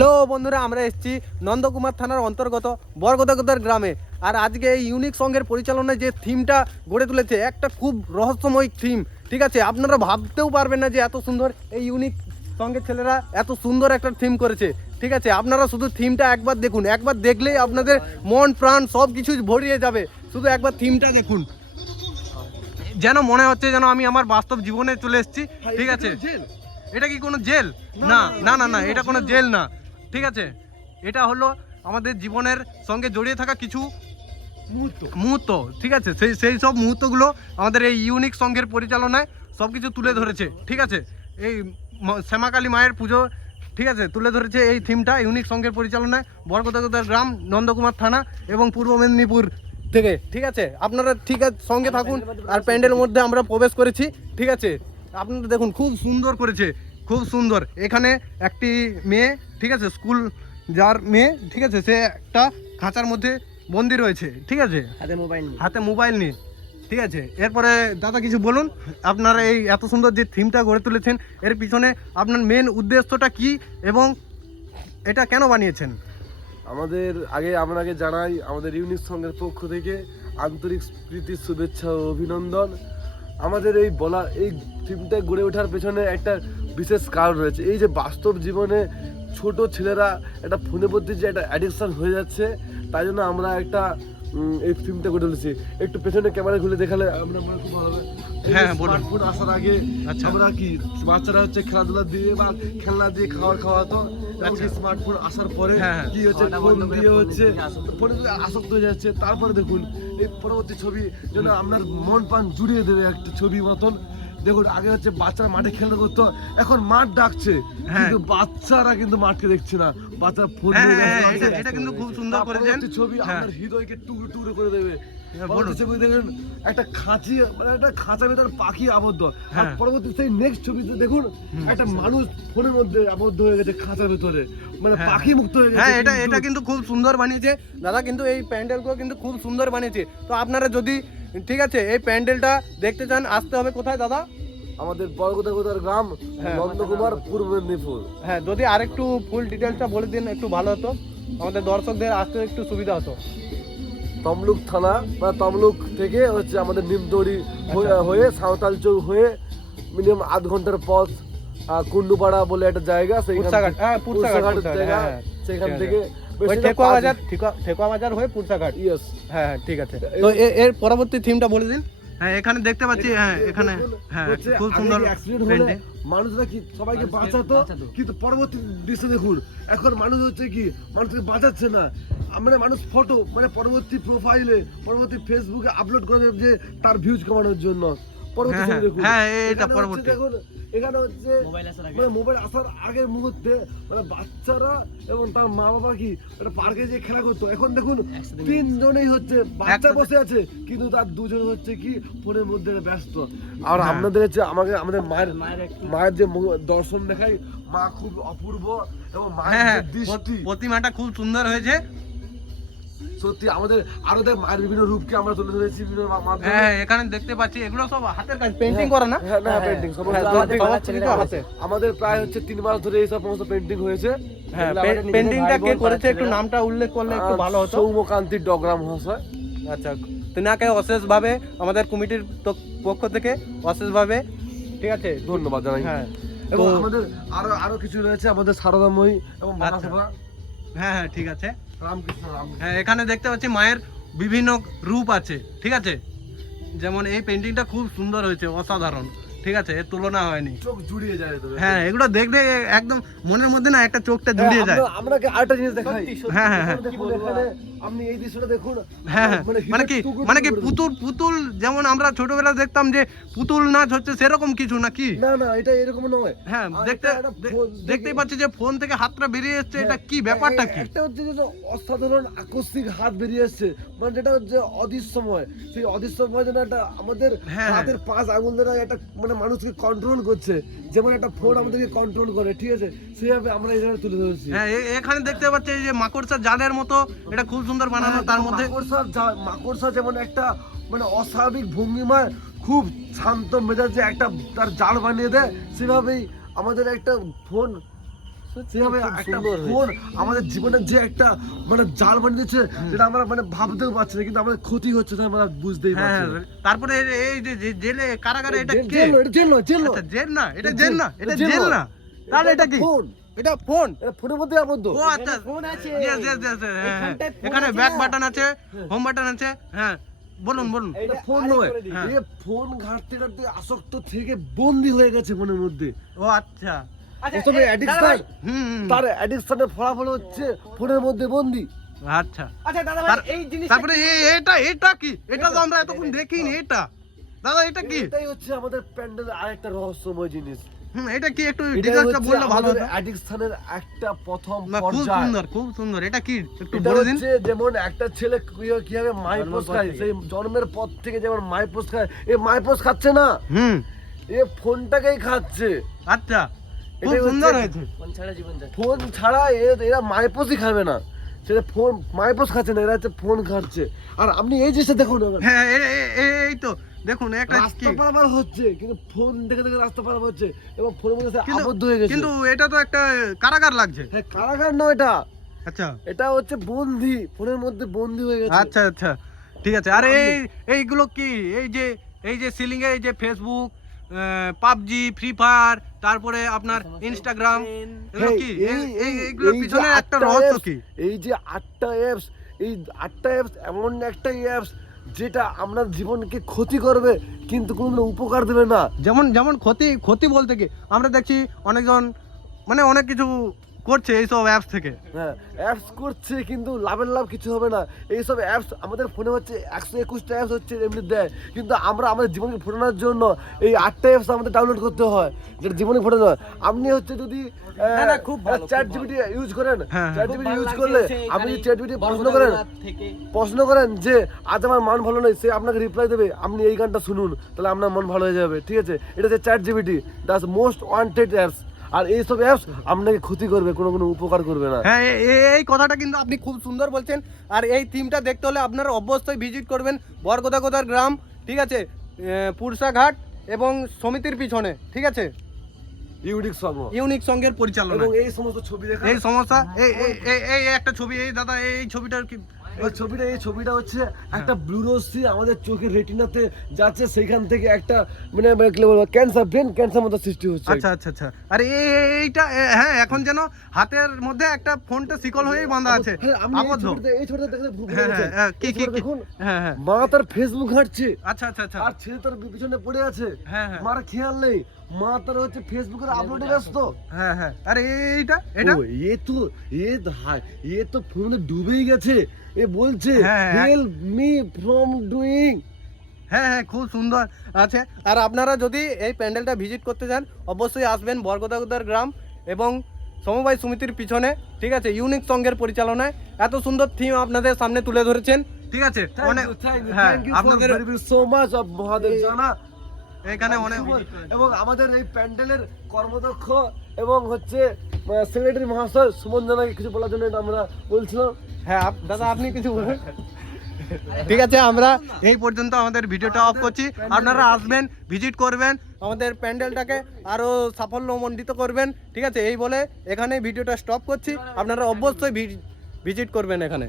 Hello বন্ধুরা, আমরা এসেছি নন্দকুমার থানার অন্তর্গত বরগদাগদার গ্রামে। আর আজকে এই ইউনিক সঙ্গের পরিচালনায় যে থিমটা গড়ে তুলেছে, একটা খুব রহস্যময় থিম। ঠিক আছে, আপনারা ভাবতেও পারবেন না যে এত সুন্দর এই ইউনিক সঙ্গের ছেলেরা এত সুন্দর একটা থিম করেছে। ঠিক আছে, আপনারা শুধু থিমটা একবার দেখুন, একবার দেখলেই আপনাদের মন প্রাণ সব কিছু ভরিয়ে যাবে। শুধু একবার থিমটা দেখুন, যেন মনে হচ্ছে যেন আমি আমার বাস্তব জীবনে চলে এসেছি। ঠিক আছে, এটা কি কোনো জেল? না না না না, এটা কোনো জেল না। ঠিক আছে, এটা হলো আমাদের জীবনের সঙ্গে জড়িয়ে থাকা কিছু মুহূর্ত। ঠিক আছে, সেই সব মুহূর্তগুলো আমাদের এই ইউনিক সঙ্গের পরিচালনায় সব কিছু তুলে ধরেছে। ঠিক আছে, এই শ্যামাকালী মায়ের পুজো, ঠিক আছে, তুলে ধরেছে এই থিমটা ইউনিক সঙ্গের পরিচালনায় বরগদাগদার গ্রাম, নন্দকুমার থানা এবং পূর্ব মেদিনীপুর থেকে। ঠিক আছে, আপনারা ঠিক আছে সঙ্গে থাকুন। আর প্যান্ডেলের মধ্যে আমরা প্রবেশ করেছি। ঠিক আছে, আপনারা দেখুন, খুব সুন্দর করেছে, খুব সুন্দর। এখানে একটি মেয়ে, ঠিক আছে, স্কুল যার মেয়ে, ঠিক আছে, সে একটা খাঁচার মধ্যে বন্দি রয়েছে। ঠিক আছে, হাতে মোবাইল নিয়ে। ঠিক আছে, এরপরে দাদা কিছু বলুন, আপনারা এই এত সুন্দর যে থিমটা গড়ে তুলেছেন, এর পিছনে আপনার মেন উদ্দেশ্যটা কি এবং এটা কেন বানিয়েছেন? আপনাকে জানাই আমাদের ইউনিক সঙ্গের পক্ষ থেকে আন্তরিক প্রীতির শুভেচ্ছা ও অভিনন্দন। আমাদের এই থিমটা গড়ে ওঠার পেছনে একটা বিশেষ কারণ রয়েছে। এই যে বাস্তব জীবনে ছোট ছেলেরা একটা ফোনের প্রতি যে একটা অ্যাডিকশন হয়ে যাচ্ছে, তাই জন্য আমরা একটা এই থিমটা গড়ে তুলেছি। একটু পেছনে ক্যামেরা খুলে দেখালে আমরা খুব ভালো হবে। স্মার্টফোন আসার আগে আমরা কি বাচ্চারা হচ্ছে খেলাধুলা দিয়ে বা খেলনা দিয়ে খাওয়াতো, স্মার্টফোন আসার পরে কি হচ্ছে, ফোন দিয়ে হচ্ছে ফোনে আসক্ত হয়ে যাচ্ছে। তারপরে দেখুন এই পরবর্তী ছবি যেন আপনার মন প্রাণ জুড়িয়ে দেবে একটা ছবি মতন। দেখুন, আগে হচ্ছে বাচ্চারা মাঠে খেলা করতো, এখন মাঠ ডাকছে, কিন্তু বাচ্চারা কিন্তু মাঠকে দেখছে না, বাচ্চারা ফোন নিয়ে ব্যস্ত। এটা কিন্তু খুব সুন্দর করেছেন ছবি আপনার হৃদয়কে টুকরো টুকরো করে দেবে। ছবি দেখুন, একটা খাঁচি, মানে একটা খাঁচার ভিতরে পাখি আবদ্ধ। আর পরবর্তী সেই নেক্সট ছবিতে দেখুন একটা মানুষ ফোনের মধ্যে আবদ্ধ হয়ে গেছে খাঁচার ভিতরে, মানে পাখি মুক্ত হয়ে গেছে। এটা কিন্তু খুব সুন্দর বানিয়েছে দাদা, কিন্তু এই প্যান্ডেলগুলো কিন্তু খুব সুন্দর বানিয়েছে। তো আপনারা যদি, ঠিক আছে, এই প্যান্ডেলটা দেখতে চান, আসতে হবে কোথায় দাদা? আমাদের বরগদাগদার গ্রাম, নন্দকুমার, পূর্ব মেদিনীপুর। হ্যাঁ, যদি আরেকটু ফুল ডিটেলসটা বলে দিন একটু ভালো হতো, আমাদের দর্শকদের আসতে একটু সুবিধা হতো। তমলুক থানা বা তমলুক থেকে হচ্ছে আমাদের নিমতড়ি হয়ে সাঁওতাল চৌক হয়ে মিনিমাম আধ ঘন্টার পথ কুন্ডুপাড়া বলে একটা জায়গা, সেখান থেকে ঠেকুয়া বাজার হয়ে পুরসাঘাট। ইয়েস, হ্যাঁ ঠিক আছে। তো এর পরবর্তী থিমটা বলে দিন। হ্যাঁ, এখানে দেখতে পাচ্ছি, হ্যাঁ এখানে, হ্যাঁ খুব সুন্দর। মানুষরা কি সবাইকে বাঁচাতো, কিন্তু পরবর্তী দৃশ্য দেখুন, এখন মানুষ হচ্ছে কি মানুষকে বাঁচাচ্ছে না। মানে মানুষ ফটো, মানে পরবর্তী প্রোফাইলে, পরবর্তী ফেসবুকে আপলোড করে যে তার ভিউজ কমানোর জন্য। এখানে হচ্ছে মোবাইল আসার আগের মুহূর্তে মানে বাচ্চারা এবং তার মা বাবা কি একটা পার্কে যে খেলা করতো, এখন দেখুন তিনজনেই হচ্ছে বাচ্চা বসে আছে, কিন্তু তার দুজন হচ্ছে কি ফোনের মধ্যে ব্যস্ত। আর আপনাদের হচ্ছে আমাদের মায়ের যে দর্শন দেখাই, মা খুব অপূর্ব এবং মায়ের দৃষ্টি, প্রতিমাটা খুব সুন্দর হয়েছে সত্যি। আমাদের আরো মায়ের বিভিন্ন রূপকে আমরা তুলে ধরেছি বিভিন্ন মাধ্যমে। হ্যাঁ, এখানে দেখতে পাচ্ছি এগুলো সব হাতের কাজ, পেইন্টিং করা না? হ্যাঁ, পেইন্টিং আমাদের প্রায় হচ্ছে 3 মাস ধরে এই সমস্ত পেইন্টিং হয়েছে। হ্যাঁ, পেইন্টিংটা কে করেছে একটু নামটা উল্লেখ করলে একটু ভালো হতো। সৌম্যকান্তি ডগ্রাম মহাশয়। আচ্ছা, তিনাকে অশেষভাবে আমাদের কমিটির পক্ষ থেকে অশেষভাবে, ঠিক আছে, ধন্যবাদ জানাই। হ্যাঁ, এবং আমাদের আরো কিছু রয়েছে, আমাদের সারদাময়ী এবং মানসভা। হ্যাঁ ঠিক আছে, হ্যাঁ এখানে দেখতে পাচ্ছি মায়ের বিভিন্ন রূপ আছে। ঠিক আছে, যেমন এই পেইন্টিংটা খুব সুন্দর হয়েছে, অসাধারণ। ঠিক আছে, এর তুলনা হয়নি, চোখ জুড়িয়ে যায়। হ্যাঁ, এগুলো দেখলে একদম মনের মধ্যে না একটা চোখটা জুড়িয়ে যায়। আপনাকে আরেকটা জিনিস দেখাই। হ্যাঁ, আপনি এই দৃশ্যটা দেখুন। হ্যাঁ, মানে কি পুতুল যেমন আমরা ছোটবেলা দেখতাম যে পুতুল নাচ হচ্ছে, সেরকম কিছু নাকি? না, এটা এরকম নয়। হ্যাঁ, দেখতেই পাচ্ছি যে ফোন থেকে হাতটা বেরিয়ে এসছে, এটা কি ব্যাপারটা কি? এটা হচ্ছে যে অসাধারণ আকস্মিক হাত বেরিয়ে এসছে, মানে যেটা হচ্ছে অদৃশ্যময়। সেই অদৃশ্যময় যেন একটা আমাদের হাতের 5 আঙুল দ্বারা একটা মানে মানুষকে কন্ট্রোল করছে, যেমন একটা ফোন আমাদেরকে কন্ট্রোল করে। ঠিক আছে, সেইভাবে আমরা এখানে তুলে ধরেছি। হ্যাঁ, এখানে দেখতে পাচ্ছি যে মাকড়সা জালের মতো, এটা খুব সুন্দর বানানো। তার মধ্যে মাকড়সা যেমন একটা মানে অস্বাভাবিক ভঙ্গিমায় খুব শান্ত মেজাজে একটা তার জাল বানিয়ে দেয়, সেভাবেই আমাদের একটা ফোন যেভাবে একটা ফোন আমাদের জীবনের যে একটা মানে জাল বানিয়ে দিচ্ছে, যেটা আমরা মানে ভাবতেও পারছি না, কিন্তু আমাদের ক্ষতি হচ্ছে না আমরা বুঝতেই পারছি না। তারপরে এই যে জেলে কারাগারে এটা কি? জেল নয়, এটা জেল নয়, জেল নয়। আচ্ছা, জেল না, এটা জেল না, এটা জেল না, তাহলে এটা কি? ফোন, এটা ফোন। এটা ফোনের মধ্যে আবদ্ধ। ও আচ্ছা, ফোন আছে। Yes, yes, yes, yes, হ্যাঁ, হ্যাঁ। এখানটায় ফোন এখানে আছে ব্যাক না? বাটন আছে, হোম বাটন আছে, হ্যাঁ বলুন বলুন। এটা এটা ফোন আরে নয়, করে দিই। হ্যাঁ। এ ফোন ঘাঁটতে ঘাঁটতে আসক্ত থেকে বন্দী হয়ে গেছে ফোনের মধ্যে। ও আচ্ছা, আচ্ছা, প্রথমে দাদা অ্যাডিকশন, ভাই, হুম, তার অ্যাডিকশনের ফলাফল হচ্ছে ফোনের মধ্যে বন্দী। আচ্ছা। আচ্ছা দাদা ভাই, এই জিনিসটা তারপরে এটা কি? এটা তো আমরা এতক্ষণ দেখিনি। এটা দাদা এটা কি? এটাই হচ্ছে আমাদের প্যান্ডেলের আরেকটা রহস্যময় জিনিস। এটা কি একটু এটাই ডিটেইলসটা হচ্ছে বললে ভালো আমাদের হতো। অ্যাডিকশনের একটা প্রথম না, খুব পর্যায়। সুন্দর, খুব সুন্দর। এটা কি একটু এটা বলে দিন। হচ্ছে যেমন একটা ছেলে কিভাবে মাইপোস খায়, সেই জন্মের পর থেকে যেমন মাইপোস খায়, এ মাইপোস খাচ্ছে না, হুম, এ ফোনটাকেই খাচ্ছে। আচ্ছা, খুব এটাই সুন্দর হচ্ছে- হয়েছে। ফোন ছাড়া জীবন যায়। ফোন ছাড়া এরা মাইপোসই খাবে না, সেটা ফোন মাইপোস খাচ্ছে না, এরা হচ্ছে ফোন খাচ্ছে। আর আপনি এই জিনিসটা দেখুন, হ্যাঁ, এই তো দেখুন একটা কি, রাস্তা পারাপার হচ্ছে কিন্তু ফোন দেখে দেখে রাস্তা পারাপার হচ্ছে এবং ফোনের মধ্যে সে কিন্তু- আবদ্ধ হয়ে গেছে। কিন্তু এটা তো একটা কারাগার লাগছে। হ্যাঁ, কারাগার নয় এটা, আচ্ছা এটা হচ্ছে বন্দি, ফোনের মধ্যে বন্দি হয়ে গেছে। আচ্ছা আচ্ছা, ঠিক আছে। আর এইগুলো কি? এই যে সিলিং এ এই যে ফেসবুক, পাবজি, ফ্রি ফায়ার, তারপরে আপনার ইনস্টাগ্রাম, এগুলো হ্যাঁ, কি? এই এইগুলোর যে পিছনে একটা 8টা রহস্য apps, কি? এই যে 8টা অ্যাপস, এই 8টা অ্যাপস এমন একটা অ্যাপস যেটা আপনার জীবনকে ক্ষতি করবে কিন্তু কোনো উপকার দেবে না। যেমন ক্ষতি বলতে কি, আমরা দেখছি অনেকজন মানে অনেক কিছু করছে এইসব অ্যাপস থেকে। হ্যাঁ, অ্যাপস করছে কিন্তু লাভের লাভ কিছু হবে না। এইসব অ্যাপস আমাদের ফোনে হচ্ছে 121টা অ্যাপস হচ্ছে এমনি দেয়, কিন্তু আমরা আমাদের জীবনকে ফোটানোর জন্য এই 8টা অ্যাপস আমাদের ডাউনলোড করতে হয়, যেটা জীবনে ফোটানো হয়। আপনি হচ্ছে যদি না, না, খুব ভালো, চ্যাট খুব জিপিটি ইউজ করেন, হ্যাঁ, চ্যাট খুব জিপিটি ভালো ইউজ লাগছে করলে এসে আপনি এখানে চ্যাট জিপিটি বর্গদার থেকে। প্রশ্ন করেন যে আজ আমার মন ভালো নয়, সে আপনাকে রিপ্লাই দেবে আপনি এই গানটা শুনুন, তাহলে আপনার মন ভালো হয়ে যাবে। ঠিক আছে, এটা হচ্ছে Chat GPT, that's most wanted apps. আর এইসব অ্যাপস আপনাকে ক্ষতি করবে, কোনো উপকার করবে না। হ্যাঁ, এই কথাটা কিন্তু আপনি খুব সুন্দর বলছেন। আর এই থিমটা দেখতে হলে আপনারা অবশ্যই ভিজিট করবেন বরগোদাগোদার গ্রাম, ঠিক আছে, পুরসাঘাট এবং সমিতির পিছনে, ঠিক আছে, ইউনিক সঙ্গ ইউনিক সঙ্গের পরিচালনা। এবং এই সমস্ত ছবি দেখা, এই সমস্যা, এই একটা ছবি, এই দাদা এই ছবিটার কি? এই ছবিটা হচ্ছে একটা ব্লু রশ্মি আমাদের চোখের রেটিনাতে যাচ্ছে, সেখান থেকে একটা মানে কি বলবো ক্যান্সার, ব্রেন ক্যান্সার মতো সৃষ্টি হচ্ছে। আচ্ছা আচ্ছা আচ্ছা। আর এইটা হ্যাঁ, এখন যেন হাতের মধ্যে একটা ফোনটা শিকল হয়েই বাঁধা আছে, হ্যাঁ, আপনি আবদ্ধ। এই ছবিটা দেখলে বুঝতে হ্যাঁ, পারছেন। হ্যাঁ, কি এই কি ছবিটা দেখুন, হ্যাঁ হ্যাঁ, মা তার ফেসবুক ঘাঁটছে আচ্ছা আচ্ছা আচ্ছা, আর ছেলে তার পিছনে পড়ে আছে, হ্যাঁ হ্যাঁ মার খেয়াল নেই, মা তার হচ্ছে ফেসবুকের আপলোডে ব্যস্ত। হ্যাঁ হ্যাঁ। আর এটা ও, এ তো ফোনে ডুবেই গেছে, এ বলছে হ্যাঁ, হ্যাঁ। Help me from doing. হ্যাঁ হ্যাঁ, খুব সুন্দর আছে। আর আপনারা যদি এই প্যান্ডেলটা ভিজিট করতে চান অবশ্যই আসবেন বরগোদাগোদার গ্রাম এবং সমবায় সমিতির পিছনে, ঠিক আছে, ইউনিক সঙ্গের পরিচালনায় এত সুন্দর থিম আপনাদের সামনে তুলে ধরেছেন, ঠিক আছে। অনেক হ্যাঁ, আপনাদের সো মাচ অফ মহাদেব জানা এখানে অনেক এবং আমাদের এই প্যান্ডেলের কর্মদক্ষ এবং হচ্ছে সেক্রেটারি মহাশয় সুমন জানাকে কিছু বলার জন্য এটা আমরা বলছিলাম। হ্যাঁ দাদা আপনি কিছু বলুন। ঠিক আছে, আমরা এই পর্যন্ত আমাদের ভিডিওটা অফ করছি। আপনারা আসবেন, ভিজিট করবেন, আমাদের প্যান্ডেলটাকে আরো সাফল্যমণ্ডিত করবেন, ঠিক আছে। এই বলে এখানে ভিডিওটা স্টপ করছি। আপনারা অবশ্যই ভিজিট করবেন এখানে।